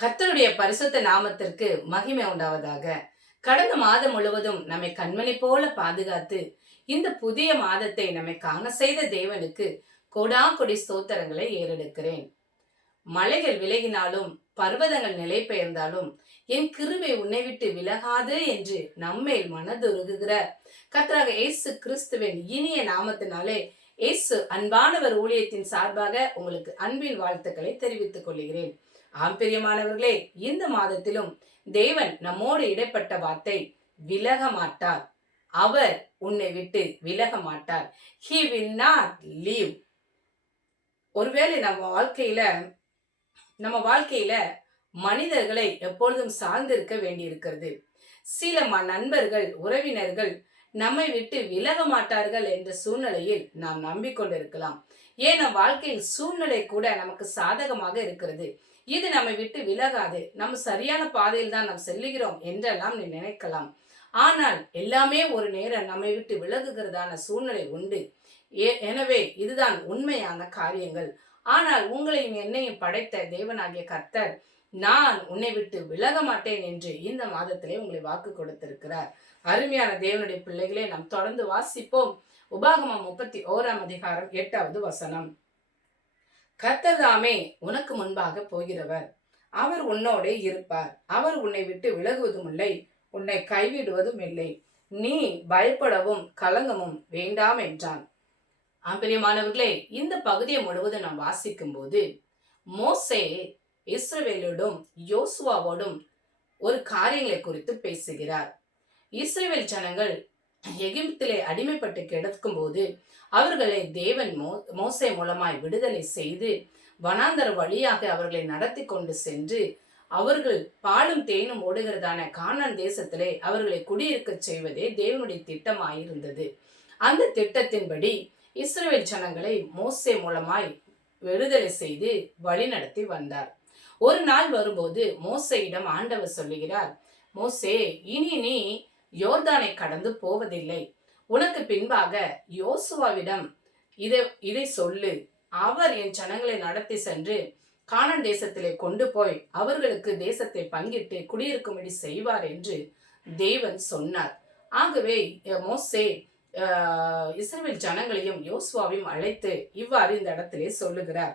கர்த்தருடைய பரிசுத்த நாமத்திற்கு மகிமை உண்டாவதாக. கடந்த மாதம் முழுவதும் நம்மை கண்மணி போல பாதுகாத்து இந்த புதிய மாதத்தை நம்மை காண செய்த தேவனுக்கு கோடா கொடி ஸ்தோத்திரங்களை ஏறெடுக்கிறேன். மலைகள் விலகினாலும் பர்வதங்கள் நிலை பெயர்ந்தாலும் என் கிருவை உன்னை விட்டு விலகாது என்று நம்மேல் மனதுருகுகிற கர்த்தராக இயேசு கிறிஸ்துவின் இனிய நாமத்தினாலே இயேசு அன்பானவர் ஊழியத்தின் சார்பாக உங்களுக்கு அன்பின் வாழ்த்துக்களை தெரிவித்துக் கொள்கிறேன். ஆம் பிரியமானவர்களே இந்த மாதத்திலும் தேவன் நம்மோடு இடைப்பட்ட வார்த்தை விலக மாட்டார் அவர் உன்னை விட்டு விலக மாட்டார் ஹி வில் நாட் லீவ் ஒருவேளை நம்ம வாழ்க்கையில நம்ம வாழ்க்கையில மனிதர்களை எப்பொழுதும் சார்ந்திருக்க வேண்டியிருக்கிறது. சில ம நண்பர்கள் உறவினர்கள் நம்மை விட்டு விலக மாட்டார்கள் என்ற சூழ்நிலையில் நாம் நம்பிக்கொண்டிருக்கலாம். ஏன் நம் வாழ்க்கையில் சூழ்நிலை கூட நமக்கு சாதகமாக இருக்கிறது. இது நம்மை விட்டு விலகாது. நம்ம சரியான பாதையில் தான் நாம் செல்லுகிறோம் என்றெல்லாம் நீ நினைக்கலாம். ஆனால் எல்லாமே ஒரு நேரம் நம்மை விட்டு விலகுகிறதான சூழ்நிலை உண்டு. ஏ- எனவே இதுதான் உண்மையான காரியங்கள். ஆனால் உங்களையும் என்னையும் படைத்த தேவனாகிய கர்த்தர் நான் உன்னை விட்டு விலக மாட்டேன் என்று இந்த மாதத்திலே உங்களை வாக்கு கொடுத்திருக்கிறார். அருமையான தேவனுடைய பிள்ளைகளே நாம் தொடர்ந்து வாசிப்போம். உபாகமம் முப்பத்தி ஓராம் அதிகாரம் எட்டாவது வசனம். கர்த்தர்தாமே உனக்கு முன்பாக போகிறவர். அவர் உன்னோடே இருப்பார். அவர் உன்னை விட்டு விலகுவதும் இல்லை உன்னை கைவிடுவதும் இல்லை. நீ பயப்படவும் கலங்கமும் வேண்டாம் என்றான். ஆம்பரியமானவர்களே இந்த பகுதியை முழுவதும் நாம் வாசிக்கும் போது மோசே இஸ்ரவேலோடும் யோசுவாவோடும் ஒரு காரியங்களை குறித்து பேசுகிறார். இஸ்ரேல் ஜனங்கள் எகிப்திலே அடிமைப்பட்டு கிடக்கும் போது அவர்களை தேவன் மோ மோசை மூலமாய் விடுதலை செய்து வனாந்தர வழியாக அவர்களை நடத்தி கொண்டு சென்று அவர்கள் பாலும் தேனும் ஓடுகிறதான கானான் தேசத்திலே அவர்களை குடியிருக்கச் செய்வதே தேவனுடைய திட்டமாயிருந்தது. அந்த திட்டத்தின்படி இஸ்ரேல் ஜனங்களை மோசே மூலமாய் விடுதலை செய்து வழிநடத்தி வந்தார். ஒரு நாள் வரும்போது மோசையிடம் ஆண்டவர் சொல்லுகிறார் மோசே இனி நீ யோர்தானை கடந்து போவதில்லை. உனக்கு பின்பாக யோசுவாவிடம் இதை இதை சொல்லு. அவர் என் ஜனங்களை நடத்தி சென்று கானான் தேசத்திலே கொண்டு போய் அவர்களுக்கு தேசத்தை பங்கிட்டு குடியிருக்கும்படி செய்வார் என்று தேவன் சொன்னார். ஆகவே மோசே இஸ்ரேல் ஜனங்களையும் யோசுவாவையும் அழைத்து இவ்வாறு இந்த இடத்திலே சொல்லுகிறார்.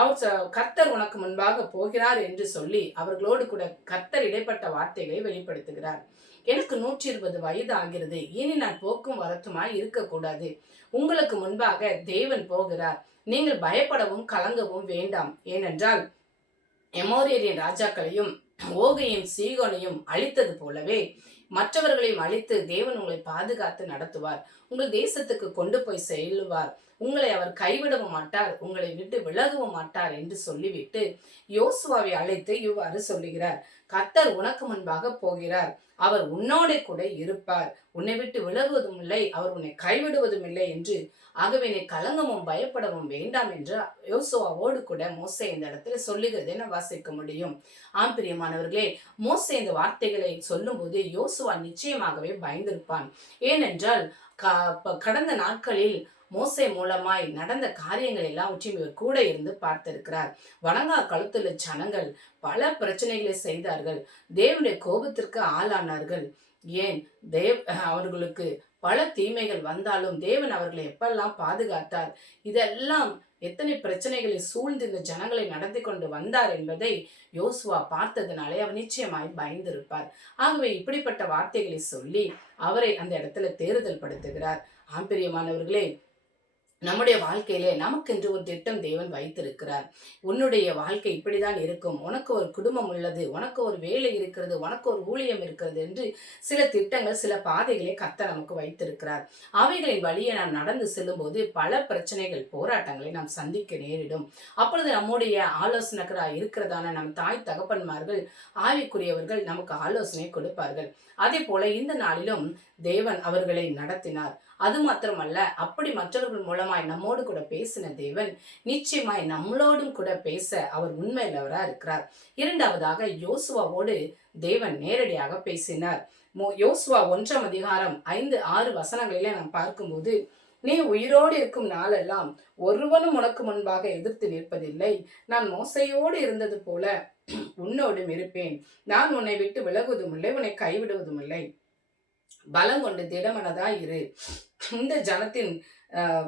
அவர் கர்த்தர் உனக்கு முன்பாக போகிறார் என்று சொல்லி அவர்களோடு கூட கர்த்தர் இடைப்பட்ட வார்த்தைகளை வெளிப்படுத்துகிறார். எனக்கு நூற்றி இருபது வயது ஆகிறது இனி நான் போக்கும் வரத்துமாய் இருக்கக்கூடாது. உங்களுக்கு முன்பாக தேவன் போகிறார். நீங்கள் பயப்படவும் கலங்கவும் வேண்டாம். ஏனென்றால் எமோரியரின் ராஜாக்களையும் ஓகையும் சீகோனையும் அழித்தது போலவே மற்றவர்களையும் அழித்து தேவன் உங்களை பாதுகாத்து நடத்துவார். உங்கள் தேசத்துக்கு கொண்டு போய் செல்லுவார். உங்களை அவர் கைவிடவும் மாட்டார் உங்களை விட்டு விலகவும் மாட்டார் என்று சொல்லிவிட்டு யோசுவாவை அழைத்து இவ்வாறு சொல்லுகிறார். கர்த்தர் உனக்கு முன்பாக போகிறார். அவர் உன்னோட கூட இருப்பார். உன்னை விட்டு விலகுவதும் இல்லை. அவர் உன்னை கைவிடுவதும் இல்லை என்று ஆகவே நீ கலங்கமும் பயப்படவும் வேண்டாம் என்று யோசுவாவோடு கூட மோசை இந்த இடத்துல சொல்லுகிறதை நான் வாசிக்க முடியும். ஆம் பிரியமானவர்களே மோசை இந்த வார்த்தைகளை சொல்லும்போது யோசுவா நிச்சயமாகவே பயந்திருப்பான். ஏனென்றால் க- கடந்த நாட்களில் மோசை மூலமாய் நடந்த காரியங்கள் எல்லாவற்றையும் இவர் கூட இருந்து பார்த்திருக்கிறார். வணங்கா கழுத்துல ஜனங்கள் பல பிரச்சனைகளை செய்தார்கள். தேவனுடைய கோபத்திற்கு ஆளானார்கள். ஏன்? தேவ் அவர்களுக்கு பல தீமைகள் வந்தாலும் தேவன் அவர்களை எப்பெல்லாம் பாதுகாத்தார்? இதெல்லாம் எத்தனை பிரச்சனைகளை சூழ்ந்து இந்த ஜனங்களை நடத்தி கொண்டு வந்தார் என்பதை யோசுவா பார்த்ததுனாலே அவர் நிச்சயமாய் பயந்திருப்பார். ஆகவே இப்படிப்பட்ட வார்த்தைகளை சொல்லி அவரை அந்த இடத்துல தேறுதல் படுத்துகிறார். ஆம்பிரியமானவர்களே நம்முடைய வாழ்க்கையிலே நமக்கென்று ஒரு திட்டம் தேவன் வைத்திருக்கிறார். உன்னுடைய வாழ்க்கை இப்படிதான் இருக்கும். உனக்கு ஒரு குடும்பம் உள்ளது. உனக்கு ஒரு வேலை இருக்கிறது. உனக்கு ஒரு ஊழியம் இருக்கிறது என்று சில திட்டங்கள் சில பாதைகளை கத்த நமக்கு வைத்திருக்கிறார். அவைகளின் வழியே நாம் நடந்து செல்லும்போது பல பிரச்சனைகள் போராட்டங்களை நாம் சந்திக்க நேரிடும். அப்பொழுது நம்முடைய ஆலோசனைகராக இருக்கிறதான நம் தாய் தகப்பன்மார்கள் ஆவிக்குரியவர்கள் நமக்கு ஆலோசனை கொடுப்பார்கள். அதே போல இந்த நாளிலும் தேவன் அவர்களை நடத்தினார். அது மாத்திரமல்ல அப்படி மற்றவர்கள் மூலமாய் நம்மோடு கூட பேசின தேவன் நிச்சயமாய் நம்மளோடும் கூட பேச அவர் உண்மையிலவராக இருக்கிறார். இரண்டாவதாக யோசுவாவோடு தேவன் நேரடியாக பேசினார். மோ- யோசுவா ஒன்றாம் அதிகாரம் ஐந்து ஆறு வசனங்களிலே நாம் பார்க்கும்போது நீ உயிரோடு இருக்கும் நாளெல்லாம் ஒருவனும் உனக்கு முன்பாக எதிர்த்து நிற்பதில்லை. நான் மோசையோடு இருந்தது போல உன்னோடும் இருப்பேன். நான் உன்னை விட்டு விலகுவதும் இல்லை உன்னை கைவிடுவதும் இல்லை. பலம் கொண்டு திடமனதாய் இரு. இந்த ஜனத்தின்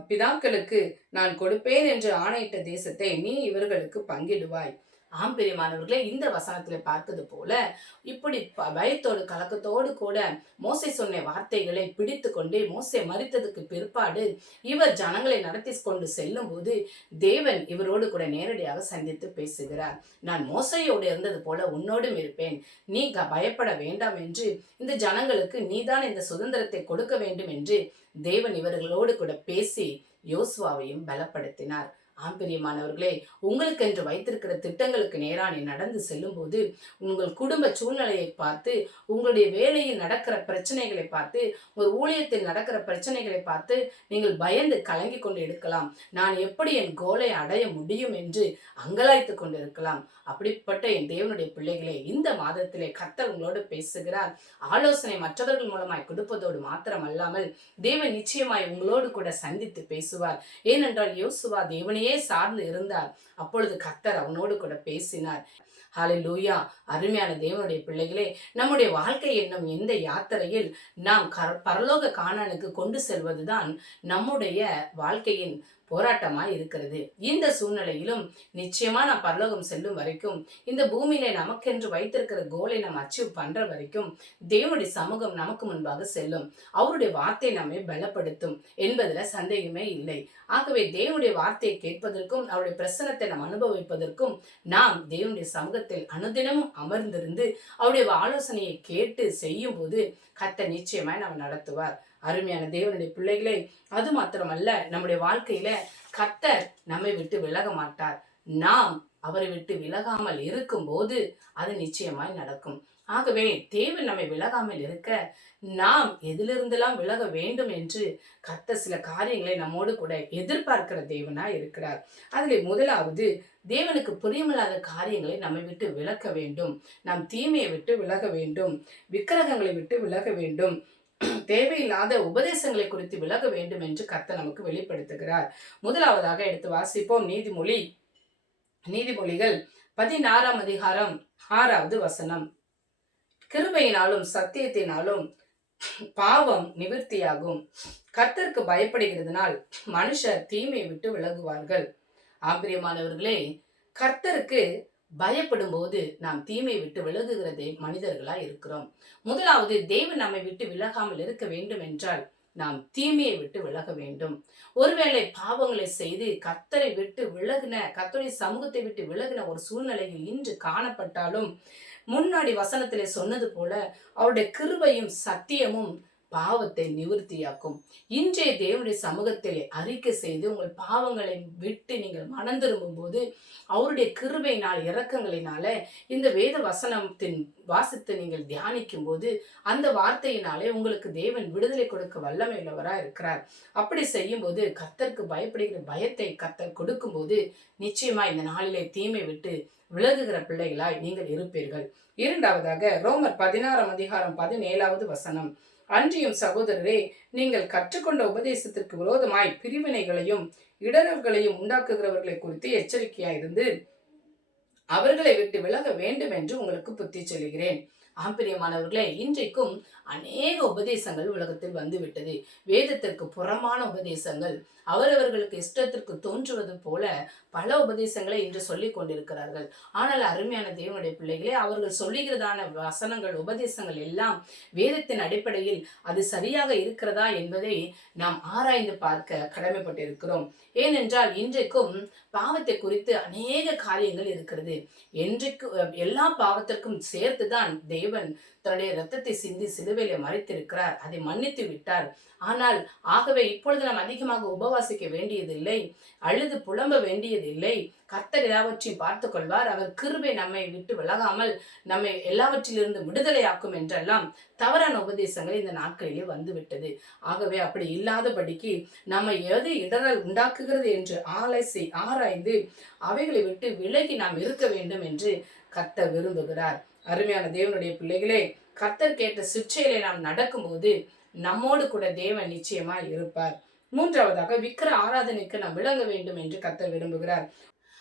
பிதாக்களுக்கு நான் கொடுப்பேன் என்று ஆணையிட்ட தேசத்தை நீ இவர்களுக்கு பங்கிடுவாய். ஆம் பிரியமானவர்களே இந்த வசனத்துல பார்த்தது போல இப்படி ப- பயத்தோடு கலக்கத்தோடு கூட மோசை சொன்ன வார்த்தைகளை பிடித்து கொண்டு மோசை மறித்ததுக்கு பிற்பாடு இவர் ஜனங்களை நடத்தி கொண்டு செல்லும் போது தேவன் இவரோடு கூட நேரடியாக சந்தித்து பேசுகிறார். நான் மோசையோடு இருந்தது போல உன்னோடும் இருப்பேன். நீ க- பயப்பட வேண்டாம் என்று இந்த ஜனங்களுக்கு நீதான் இந்த சுதந்திரத்தை கொடுக்க வேண்டும் என்று தேவன் இவர்களோடு கூட பேசி யோசுவாவையும் பலப்படுத்தினார். ஆம்பிரியமானவர்களே உங்களுக்கென்று வைத்திருக்கிற திட்டங்களுக்கு நேரானே நீ நடந்து செல்லும்போது உங்கள் குடும்ப சூழ்நிலையை பார்த்து உங்களுடைய வேலையில் நடக்கிற பிரச்சனைகளை பார்த்து ஒரு ஊழியத்தில் நடக்கிற பிரச்சனைகளை பார்த்து நீங்கள் பயந்து கலங்கி கொண்டு இருக்கலாம் நான் எப்படி என் கோலை அடைய முடியும் என்று அங்கலாய்த்து கொண்டு இருக்கலாம் அப்படிப்பட்ட என் தேவனுடைய பிள்ளைகளே இந்த மாதத்திலே கத்தர் உங்களோடு பேசுகிறார். ஆலோசனை மற்றவர்கள் மூலமாய் கொடுப்பதோடு மாத்திரம் அல்லாமல் தேவன் நிச்சயமாய் உங்களோடு கூட சந்தித்து பேசுவார். ஏனென்றால் யோசுவா தேவனையே சார்ந்து இருந்தார். அப்பொழுது கர்த்தர் அவனோடு கூட பேசினார். ஹalleluya அருமையான தேவனுடைய பிள்ளைகளே நம்முடைய வாழ்க்கை என்னும் இந்த யாத்திரையில் நாம் கர- பரலோக காணானுக்கு கொண்டு செல்வதுதான் நம்முடைய வாழ்க்கையின் போராட்டமாய் இருக்கிறது. இந்த சூழ்நிலையிலும் நிச்சயமா நாம் பரலோகம் செல்லும் வரைக்கும் இந்த பூமியில நமக்கென்று வைத்திருக்கிற கோலை நாம் அச்சீவ் பண்ற வரைக்கும் தேவனுடைய சமூகம் நமக்கு முன்பாக செல்லும். அவருடைய வார்த்தை நம்மை பலப்படுத்தும் என்பதுல சந்தேகமே இல்லை. ஆகவே தேவனுடைய வார்த்தையை கேட்பதற்கும் அவருடைய பிரசனத்தை நாம் அனுபவிப்பதற்கும் நாம் தேவனுடைய சமூகத்தில் அனுதினமும் அமர்ந்திருந்து அவருடைய ஆலோசனையை கேட்டு செய்யும் போது கத்த நிச்சயமாய் நாம் நடத்துவார். அருமையான தேவனுடைய பிள்ளைகளே அது மாத்திரமல்ல நம்முடைய வாழ்க்கையில கத்தர் நம்மை விட்டு விலக மாட்டார். நாம் அவரை விட்டு விலகாமல் இருக்கும்போது அது நிச்சயமாய் நடக்கும். ஆகவே தேவன் நம்மை விலகாமல் இருக்க நாம் எதிலிருந்தெல்லாம் விலக வேண்டும் என்று கத்த சில காரியங்களை நம்மோடு கூட எதிர்பார்க்கிற தேவனா இருக்கிறார். அதில் முதலாவது தேவனுக்கு புரியமில்லாத காரியங்களை நம்மை விட்டு விலக்க வேண்டும். நாம் தீமையை விட்டு விலக வேண்டும். விக்கிரகங்களை விட்டு விலக வேண்டும். தேவையில்லாத உபதேசங்களை குறித்து விலக வேண்டும் என்று கர்த்தர் நமக்கு வெளிப்படுத்துகிறார். முதலாவதாக எடுத்து வாசிப்போம் நீதிமொழி நீதிமொழிகள் பதினாறாம் அதிகாரம் ஆறாவது வசனம். கிருபையினாலும் சத்தியத்தினாலும் பாவம் நிவர்த்தியாகும். கர்த்தருக்கு பயப்படுகிறதுனால் மனுஷர் தீமையை விட்டு விலகுவார்கள். ஆம்பிரியமானவர்களே கர்த்தருக்கு பயப்படும் போது நாம் தீமையை விட்டு விலகுகிறதே மனிதர்களா இருக்கிறோம். முதலாவது தேவன் நம்மை விட்டு விலகாமல் இருக்க வேண்டும் என்றால் நாம் தீமையை விட்டு விலக வேண்டும். ஒருவேளை பாவங்களை செய்து கத்தரை விட்டு விலகின கத்தரை சமூகத்தை விட்டு விலகின ஒரு சூழ்நிலையில் இன்று காணப்பட்டாலும் முன்னாடி வசனத்திலே சொன்னது போல அவருடைய கிருபையும் சத்தியமும் பாவத்தை நிவர்த்தியாக்கும். இன்றைய தேவனுடைய சமூகத்திலே அறிக்கை செய்து உங்கள் பாவங்களை விட்டு நீங்கள் மனம் திரும்பும் போது அவருடைய கிருபையினால் இரக்கங்களினால இந்த வேத வசனத்தின் வாசித்து நீங்கள் தியானிக்கும் போது அந்த வார்த்தையினாலே உங்களுக்கு தேவன் விடுதலை கொடுக்க வல்லமை உள்ளவராக இருக்கிறார். அப்படி செய்யும் போது கத்தருக்கு பயப்படுகிற பயத்தை கர்த்தர் கொடுக்கும்போது நிச்சயமா இந்த நாளிலே தீமை விட்டு விலகுகிற பிள்ளைகளாய் நீங்கள் இருப்பீர்கள். இரண்டாவதாக ரோமர் பதினாறாம் அதிகாரம் பதினேழாவது வசனம். அன்றியும் சகோதரரே நீங்கள் கற்றுக்கொண்ட உபதேசத்திற்கு விரோதமாய் பிரிவினைகளையும் இடரல்களையும் உண்டாக்குகிறவர்களை குறித்து எச்சரிக்கையாயிருந்து அவர்களை விட்டு விலக வேண்டும் என்று உங்களுக்கு புத்தி சொல்கிறேன் ஆம்பிரியமானவர்களே இன்றைக்கும் அநேக உபதேசங்கள் உலகத்தில் வந்துவிட்டது. வேதத்திற்கு புறமான உபதேசங்கள். அவரவர்களுக்கு இஷ்டத்திற்கு தோன்றுவது போல பல உபதேசங்களை இன்று சொல்லிக் கொண்டிருக்கிறார்கள். ஆனால் அருமையான தேவனுடைய பிள்ளைகளே அவர்கள் சொல்லுகிறதான வசனங்கள் உபதேசங்கள் எல்லாம் வேதத்தின் அடிப்படையில் அது சரியாக இருக்கிறதா என்பதை நாம் ஆராய்ந்து பார்க்க கடமைப்பட்டிருக்கிறோம். ஏனென்றால் இன்றைக்கும் பாவத்தை குறித்து அநேக காரியங்கள் இருக்கிறது. என்றைக்கு எல்லா பாவத்திற்கும் சேர்த்துதான் தேவன் தன்னுடைய ரத்தத்தை சிந்தி சிலுவையில மறைத்திருக்கிறார். அதை மன்னித்து விட்டார். ஆனால் ஆகவே இப்பொழுது நாம் அதிகமாக உபவாசிக்க வேண்டியதில்லை. அழுது புலம்ப வேண்டியதில்லை. கர்த்தர் எல்லாவற்றையும் பார்த்து கொள்வார் அவர் கிருபை நம்மை விட்டு விலகாமல் நம்மை எல்லாவற்றிலிருந்து விடுதலையாக்கும் என்றெல்லாம் தவறான உபதேசங்கள் இந்த நாட்களிலே வந்துவிட்டது. ஆகவே அப்படி இல்லாதபடிக்கு நம்ம எது இடரல் உண்டாக்குகிறது என்று ஆலசி ஆராய்ந்து அவைகளை விட்டு விலகி நாம் இருக்க வேண்டும் என்று கர்த்தர் விரும்புகிறார். அருமையான தேவனுடைய பிள்ளைகளே கத்தர் கேட்ட சிற்றையிலே நாம் நடக்கும்போது நம்மோடு கூட தேவன் நிச்சயமா இருப்பார். மூன்றாவதாக விக்கிர ஆராதனைக்கு நாம் விளங்க வேண்டும் என்று கத்தர் விரும்புகிறார்.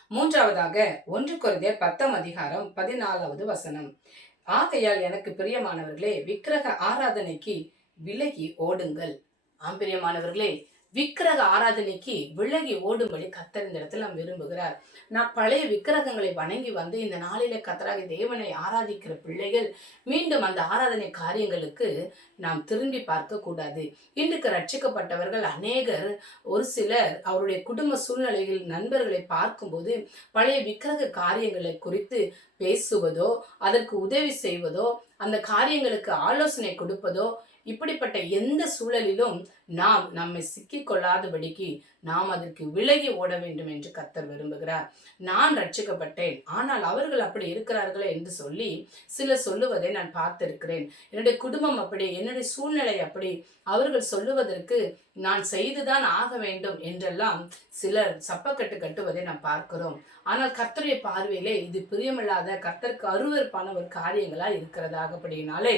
மூன்றாவதாக ஒன்று குறைந்த பத்தாம் அதிகாரம் பதினாலாவது வசனம். ஆகையால் எனக்கு பிரியமானவர்களே விக்கிரக ஆராதனைக்கு விலகி ஓடுங்கள். ஆம்பிரியமானவர்களே விக்கிரக ஆராதனைக்கு விலகி ஓடும்படி கத்தர் இந்த இடத்துல நாம் விரும்புகிறார். நான் பழைய விக்கிரகங்களை வணங்கி வந்து இந்த நாளில கத்தராகி தேவனை ஆராதிக்கிற பிள்ளைகள் மீண்டும் அந்த ஆராதனை காரியங்களுக்கு நாம் திரும்பி பார்க்க கூடாது இன்றுக்கு ரட்சிக்கப்பட்டவர்கள் அநேகர் ஒரு சிலர் அவருடைய குடும்ப சூழ்நிலையில் நண்பர்களை பார்க்கும்போது பழைய விக்கிரக காரியங்களை குறித்து பேசுவதோ அதற்கு உதவி செய்வதோ அந்த காரியங்களுக்கு ஆலோசனை கொடுப்பதோ இப்படிப்பட்ட எந்த சூழலிலும் நாம் நம்மை சிக்கிக்கொள்ளாதபடிக்கு நாம் அதற்கு விலகி ஓட வேண்டும் என்று கத்தர் விரும்புகிறார். நான் ரட்சிக்கப்பட்டேன் ஆனால் அவர்கள் அப்படி இருக்கிறார்களே என்று சொல்லி சிலர் சொல்லுவதை நான் பார்த்திருக்கிறேன். என்னுடைய குடும்பம் அப்படி என்னுடைய சூழ்நிலை அப்படி அவர்கள் சொல்லுவதற்கு நான் செய்துதான் ஆக வேண்டும் என்றெல்லாம் சிலர் சப்பக்கட்டு கட்டுவதை நாம் பார்க்கிறோம். ஆனால் கர்த்தருடைய பார்வையிலே இது பிரியமில்லாத கர்த்தருக்கு அருவருப்பான ஒரு காரியங்களா இருக்கிறதாகப்படினாலே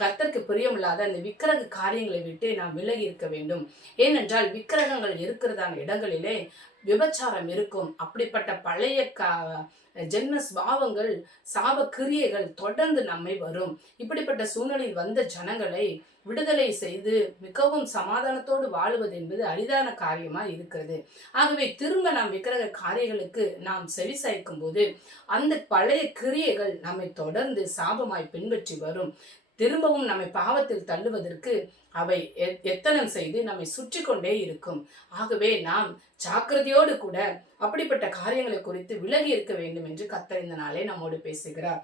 கர்த்தருக்கு பிரியமில்லாத அந்த விக்கிரக காரியங்களை விட்டு நாம் விலகி இருக்க வேண்டும். ஏனென்றால் விக்கிரகங்கள் இருக்கிறதான இடங்களிலே விபச்சாரம் இருக்கும். அப்படிப்பட்ட பழைய கா ஜென்ம பாவங்கள் சாப கிரியைகள் தொடர்ந்து நம்மை வரும். இப்படிப்பட்ட சூழ்நிலையில் வந்த ஜனங்களை விடுதலை செய்து மிகவும் சமாதானத்தோடு வாழுவது என்பது அரிதான காரியமா இருக்கிறது. ஆகவே திரும்ப நாம் விக்கிரக காரியங்களுக்கு நாம் செவி சாய்க்கும் போது அந்த பழைய கிரியைகள் நம்மை தொடர்ந்து சாபமாய் பின்பற்றி வரும். திரும்பவும் நம்மை பாவத்தில் தள்ளுவதற்கு அவை எத்தனம் செய்து நம்மை சுற்றி கொண்டே இருக்கும். ஆகவே நாம் ஜாக்கிரதையோடு கூட அப்படிப்பட்ட காரியங்களை குறித்து விலகி இருக்க வேண்டும் என்று கத்தர் இந்த நாளே நம்மோடு பேசுகிறார்.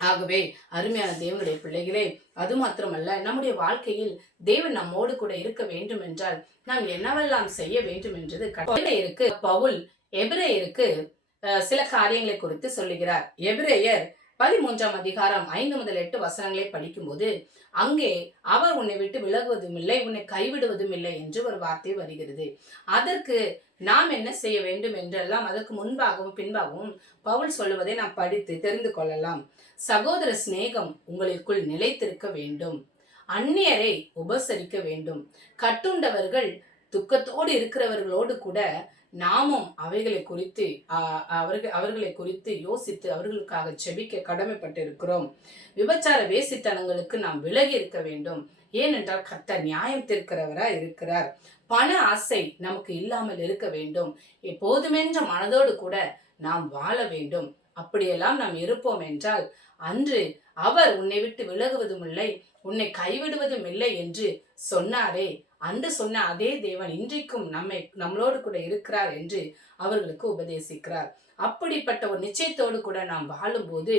ஆகவே அருமையான தேவனுடைய பிள்ளைகளே அது மாத்திரமல்ல நம்முடைய வாழ்க்கையில் தேவன் நம்மோடு கூட இருக்க வேண்டும் என்றால் நாம் என்னவெல்லாம் செய்ய வேண்டும் என்றது இருக்கு பவுல் எபிரேயருக்கு சில காரியங்களை குறித்து சொல்லுகிறார். எபிரேயர் பதிமூன்றாம் அதிகாரம் ஐந்து முதல் எட்டு வசனங்களை படிக்கும்போது அங்கே அவர் உன்னை விட்டு விலகுவதும் இல்லை உன்னை கைவிடுவதும் இல்லை என்று ஒரு வார்த்தை வருகிறது. அதற்கு நாம் என்ன செய்ய வேண்டும் என்றெல்லாம் அதற்கு முன்பாகவும் பின்பாகவும் பவுல் சொல்லுவதை நாம் படித்து தெரிந்து கொள்ளலாம். சகோதர சிநேகம் உங்களுக்குள் நிலைத்திருக்க வேண்டும். அந்நியரை உபசரிக்க வேண்டும். கட்டுண்டவர்கள் துக்கத்தோடு இருக்கிறவர்களோடு கூட நாமும் அவைகளை குறித்து அவர்கள் அவர்களை குறித்து யோசித்து அவர்களுக்காக செபிக்க கடமைப்பட்டிருக்கிறோம். விபச்சார வேசித்தனங்களுக்கு நாம் விலகி இருக்க வேண்டும். ஏனென்றால் கத்த நியாயம் திருக்கிறவரா இருக்கிறார். பண ஆசை நமக்கு இல்லாமல் இருக்க வேண்டும். எப்போதுமென்ற மனதோடு கூட நாம் வாழ வேண்டும். அப்படியெல்லாம் நாம் இருப்போம் என்றால் அன்று அவர் உன்னை விட்டு விலகுவதும் இல்லை உன்னை கைவிடுவதும் இல்லை என்று சொன்னாரே. அன்று சொன்ன அதே தேவன் இன்றைக்கும் நம்மை நம்மளோடு கூட இருக்கிறார் என்று அவர்களுக்கு உபதேசிக்கிறார். அப்படிப்பட்ட ஒரு நிச்சயத்தோடு கூட நாம் வாழும்போது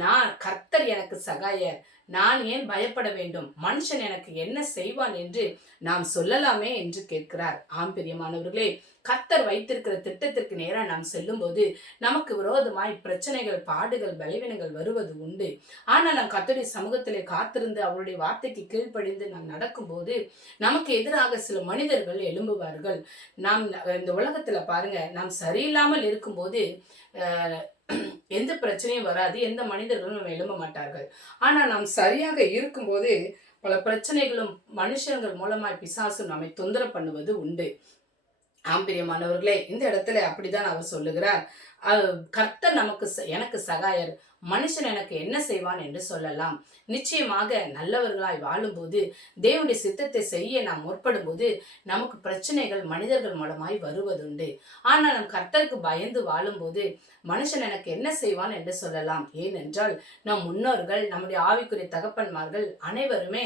நான் கர்த்தர் எனக்கு சகாயர் நான் ஏன் பயப்பட வேண்டும் மனுஷன் எனக்கு என்ன செய்வான் என்று நாம் சொல்லலாமே என்று கேட்கிறார். ஆம் பிரியமானவர்களே கத்தர் வைத்திருக்கிற திட்டத்திற்கு நேராக நாம் செல்லும்போது நமக்கு விரோதமாய் பிரச்சனைகள் பாடுகள் பலவீனங்கள் வருவது உண்டு. ஆனால் நாம் கத்தருடைய சமூகத்திலே காத்திருந்து அவருடைய வார்த்தைக்கு கீழ்ப்படிந்து நாம் நடக்கும்போது நமக்கு எதிராக சில மனிதர்கள் எழும்புவார்கள். நாம் இந்த உலகத்துல பாருங்க நாம் சரியில்லாமல் இருக்கும்போது எந்த பிரச்சனையும் வராது எந்த மனிதர்களும் நம்ம எழும்ப மாட்டார்கள். ஆனால் நாம் சரியாக இருக்கும்போது பல பிரச்சனைகளும் மனுஷங்கள் மூலமாய் பிசாசும் நம்மை தொந்தரவு பண்ணுவது உண்டு. ஆம்பிரியமானவர்களே இந்த இடத்துல அப்படிதான் அவர் சொல்லுகிறார். கர்த்தர் நமக்கு எனக்கு சகாயர். மனுஷன் எனக்கு என்ன செய்வான் என்று சொல்லலாம். நிச்சயமாக நல்லவர்களாய் வாழும்போது தேவனுடைய சித்தத்தை செய்ய நாம் முற்படும் போது நமக்கு பிரச்சனைகள் மனிதர்கள் மூலமாய் வருவதுண்டு. ஆனால் நம் கர்த்தருக்கு பயந்து வாழும்போது மனுஷன் எனக்கு என்ன செய்வான் என்று சொல்லலாம். ஏனென்றால் நம் முன்னோர்கள் நம்முடைய ஆவிக்குரிய தகப்பன்மார்கள் அனைவருமே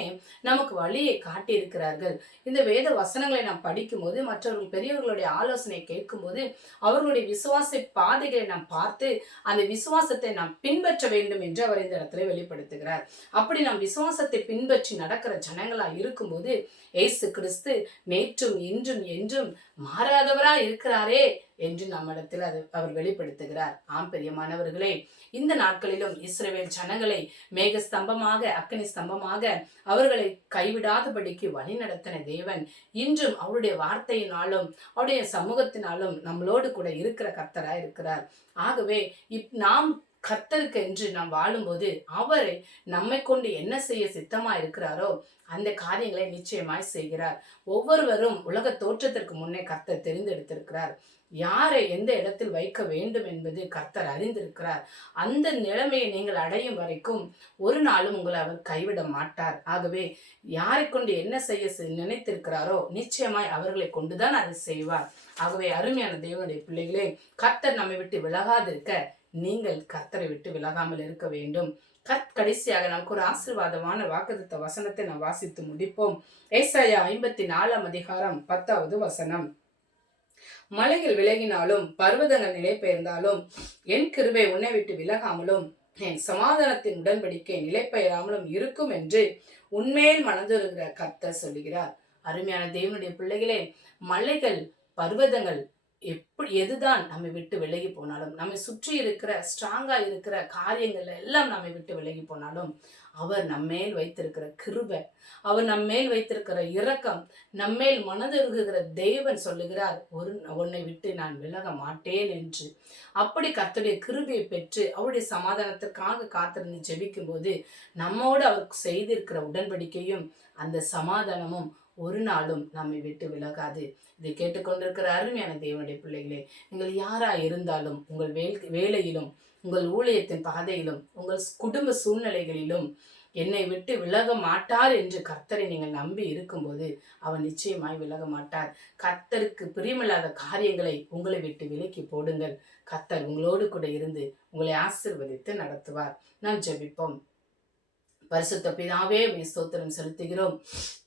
நமக்கு வழியை காட்டியிருக்கிறார்கள். இந்த வேத வசனங்களை நாம் படிக்கும்போது மற்றவர்கள் பெரியவர்களுடைய ஆலோசனை கேட்கும்போது அவர்களுடைய விசுவாச பாதைகளை நாம் பார்த்து அந்த விசுவாசத்தை நாம் பின்பற்ற வேண்டும் என்று அவர் இந்த இடத்துல வெளிப்படுத்துகிறார். அப்படி நாம் விசுவாசத்தை பின்பற்றி நடக்கிற ஜனங்களா இருக்கும்போது ஏசு கிறிஸ்து நேற்றும் இன்றும் என்றும் மாறாதவரா இருக்கிறாரே என்று நம்மிடத்தில் அது அவர் வெளிப்படுத்துகிறார். ஆம் பெரியமானவர்களே இந்த நாட்களிலும் இஸ்ரேல் ஜனங்களை மேக ஸ்தம்பமாக அக்கனி ஸ்தம்பமாக அவர்களை கைவிடாதபடிக்கு வழி நடத்தின தேவன் இன்றும் அவருடைய வார்த்தையினாலும் அவருடைய சமூகத்தினாலும் நம்மளோடு கூட இருக்கிற கர்த்தரா இருக்கிறார். ஆகவே இப் நாம் கர்த்தருக்கு என்று நாம் வாழும்போது அவரை நம்மை கொண்டு என்ன செய்ய சித்தமா இருக்கிறாரோ அந்த காரியங்களை நிச்சயமாய் செய்கிறார். ஒவ்வொருவரும் உலக தோற்றத்திற்கு முன்னே கர்த்தர் தெரிந்தெடுத்திருக்கிறார் யாரை எந்த இடத்தில் வைக்க வேண்டும் என்பது கர்த்தர் அறிந்திருக்கிறார். அந்த நிலைமையை நீங்கள் அடையும் வரைக்கும் ஒரு நாளும் உங்களை அவர் கைவிட மாட்டார். ஆகவே யாரை கொண்டு என்ன செய்ய நினைத்திருக்கிறாரோ நிச்சயமாய் அவர்களை கொண்டுதான் அதை செய்வார். ஆகவே அருமையான தேவனுடைய பிள்ளைகளே கர்த்தர் நம்மை விட்டு விலகாதிருக்க நீங்கள் கர்த்தரை விட்டு விலகாமல் இருக்க வேண்டும். கத் கடைசியாக நமக்கு ஒரு ஆசீர்வாதமான வாக்குத்த வசனத்தை நாம் வாசித்து முடிப்போம். ஏசாயா ஐம்பத்தி நாலாம் அதிகாரம் பத்தாவது வசனம். மலைகள் விலகினாலும் பர்வதங்கள் நிலை பெயர்ந்தாலும் என் கிருபை உன்னை விட்டு விலகாமலும் என் சமாதானத்தின் உடன்படிக்கை நிலை பெயராமலும் இருக்கும் என்று உண்மையில் மணந்துருகிற கர்த்தர் சொல்லுகிறார். அருமையான தேவனுடைய பிள்ளைகளே மலைகள் பர்வதங்கள் எப்படி எதுதான் நம்மை விட்டு விலகி போனாலும் நம்மை சுற்றி இருக்கிற ஸ்ட்ராங்காக இருக்கிற காரியங்கள் எல்லாம் நம்மை விட்டு விலகி போனாலும் அவர் நம்மேல் வைத்திருக்கிற கிருபை அவர் நம்மேல் வைத்திருக்கிற இரக்கம் நம்மேல் மனதுருகுகிற தேவன் சொல்லுகிறார் ஒரு உன்னை விட்டு நான் விலக மாட்டேன் என்று. அப்படி கத்துடைய கிருபையை பெற்று அவருடைய சமாதானத்திற்காக காத்திருந்து ஜெபிக்கும் போது நம்மோடு அவர் செய்திருக்கிற உடன்படிக்கையும் அந்த சமாதானமும் ஒரு நாளும் நம்மை விட்டு விலகாது. இதை கேட்டுக்கொண்டிருக்கிற அருமையான தேவனுடைய பிள்ளைகளே நீங்கள் யாரா இருந்தாலும் உங்கள் வேல் வேலையிலும் உங்கள் ஊழியத்தின் பாதையிலும் உங்கள் குடும்ப சூழ்நிலைகளிலும் என்னை விட்டு விலக மாட்டார் என்று கர்த்தரை நீங்கள் நம்பி இருக்கும்போது அவர் நிச்சயமாய் விலக மாட்டார். கர்த்தருக்கு பிரியமில்லாத காரியங்களை உங்களை விட்டு விலக்கி போடுங்கள். கர்த்தர் உங்களோடு கூட இருந்து உங்களை ஆசிர்வதித்து நடத்துவார். நான் ஜெபிப்போம். பரிசுத்த பிதாவே உம்மை ஸ்தோத்திரம் செலுத்துகிறோம்.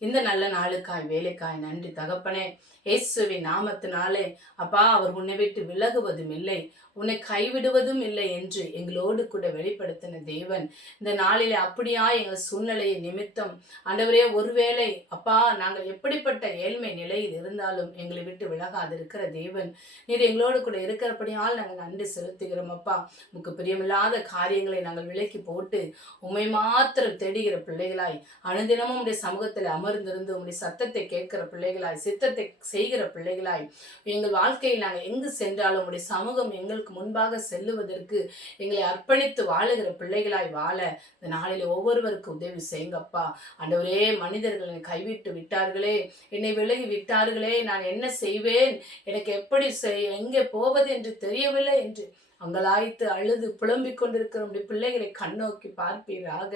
இந்த நல்ல நாளுக்காய் வேலைக்காய் நன்றி தகப்பனே இயேசுவின் நாமத்தினாலே அப்பா அவர் உன்னை விட்டு விலகுவதும் இல்லை உன்னை கைவிடுவதும் இல்லை என்று எங்களோடு கூட வெளிப்படுத்தின தேவன். இந்த நாளிலே அப்படியா எங்கள் சூழ்நிலையை நிமித்தம் ஆண்டவரே ஒருவேளை அப்பா நாங்கள் எப்படிப்பட்ட ஏழ்மை நிலையில் இருந்தாலும் எங்களை விட்டு விலகாதிருக்கிற தேவன். நீர் எங்களோடு கூட இருக்கிறபடியால் நாங்கள் நன்றி செலுத்துகிறோம் அப்பா. உமக்கு பிரியமில்லாத காரியங்களை நாங்கள் விலக்கி போட்டு உண்மை மாத்திரம் தேடுகிற பிள்ளைகளாய் அனுதினமும் உடைய சமூகத்தில் அமர்ந்திருந்து உங்களுடைய சத்தத்தை கேட்கிற பிள்ளைகளாய் சித்தத்தை செய்கிற பிள்ளைகளாய் எங்கள் வாழ்க்கையில் நாங்கள் எங்கு சென்றாலும் உடைய சமூகம் எங்களுக்கு முன்பாக செல்லுவதற்கு எங்களை அர்ப்பணித்து வாழுகிற பிள்ளைகளாய் வாழ இந்த நாளில் ஒவ்வொருவருக்கு உதவி செய்யுங்கப்பா. ஆண்டவரே மனிதர்கள் என்னை கைவிட்டு விட்டார்களே என்னை விலகி விட்டார்களே நான் என்ன செய்வேன் எனக்கு எப்படி செய் எங்கே போவது என்று தெரியவில்லை என்று அங்கலாய்த்து அழுது புலம்பிக் கொண்டிருக்கிற உடைய பிள்ளைகளை கண்ணோக்கி பார்ப்பீராக.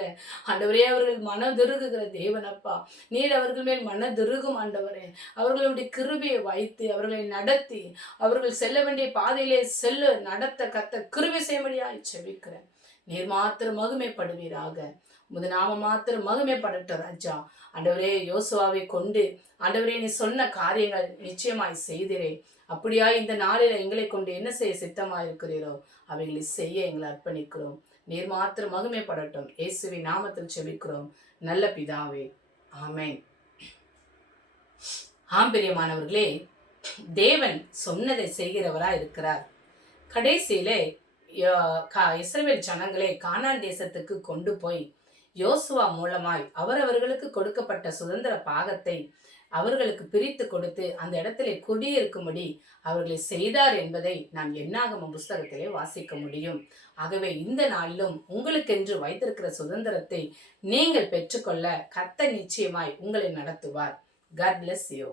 ஆண்டவரே அவர்கள் மனதிருகுகிற தேவனப்பா. நீர் அவர்கள் மேல் மனதிருகும் ஆண்டவரே. அவர்களுடைய கிருபியை வைத்து அவர்களை நடத்தி அவர்கள் செல்ல வேண்டிய பாதையிலே செல்ல நடத்த கத்த கிருபி செய்யும்படியாய் செபிக்கிறேன். நீர் மாத்திரம் மகுமைப்படுவீராக. முத நாம மாத்திரம் மகுமைப்படட்டும் ராஜா. ஆண்டவரே யோசுவாவை கொண்டு ஆண்டவரே நீ சொன்ன காரியங்கள் நிச்சயமாய் செய்திரே. அப்படியா இந்த நாளில் எங்களை கொண்டு என்ன செய்ய சித்தமாக இருக்கிறீரோ அவைகளை செய்ய எங்களை அர்ப்பணிக்கிறோம். நீர் மாத்திரம் மகிமைப்படட்டும். இயேசுவின் நாமத்தில் செபிக்கிறோம். நல்ல பிதாவே. ஆமென். ஆம் பிரியமானவர்களே தேவன் சொன்னதை செய்கிறவராய் இருக்கிறார். கடைசியிலே இஸ்ரேல் கா- ஜனங்களை கானான் தேசத்துக்கு கொண்டு போய் யோசுவா மூலமாய் அவரவர்களுக்கு கொடுக்கப்பட்ட சுதந்திர பாகத்தை அவர்களுக்கு பிரித்து கொடுத்து அந்த இடத்திலே குடியிருக்கும்படி அவர்களை செய்தார் என்பதை நாம் எண்ணாகம புஸ்தகத்திலே வாசிக்க முடியும். ஆகவே இந்த நாளிலும் உங்களுக்கென்று வைத்திருக்கிற சுதந்திரத்தை நீங்கள் பெற்றுக்கொள்ள கத்த நிச்சயமாய் உங்களை நடத்துவார். God bless you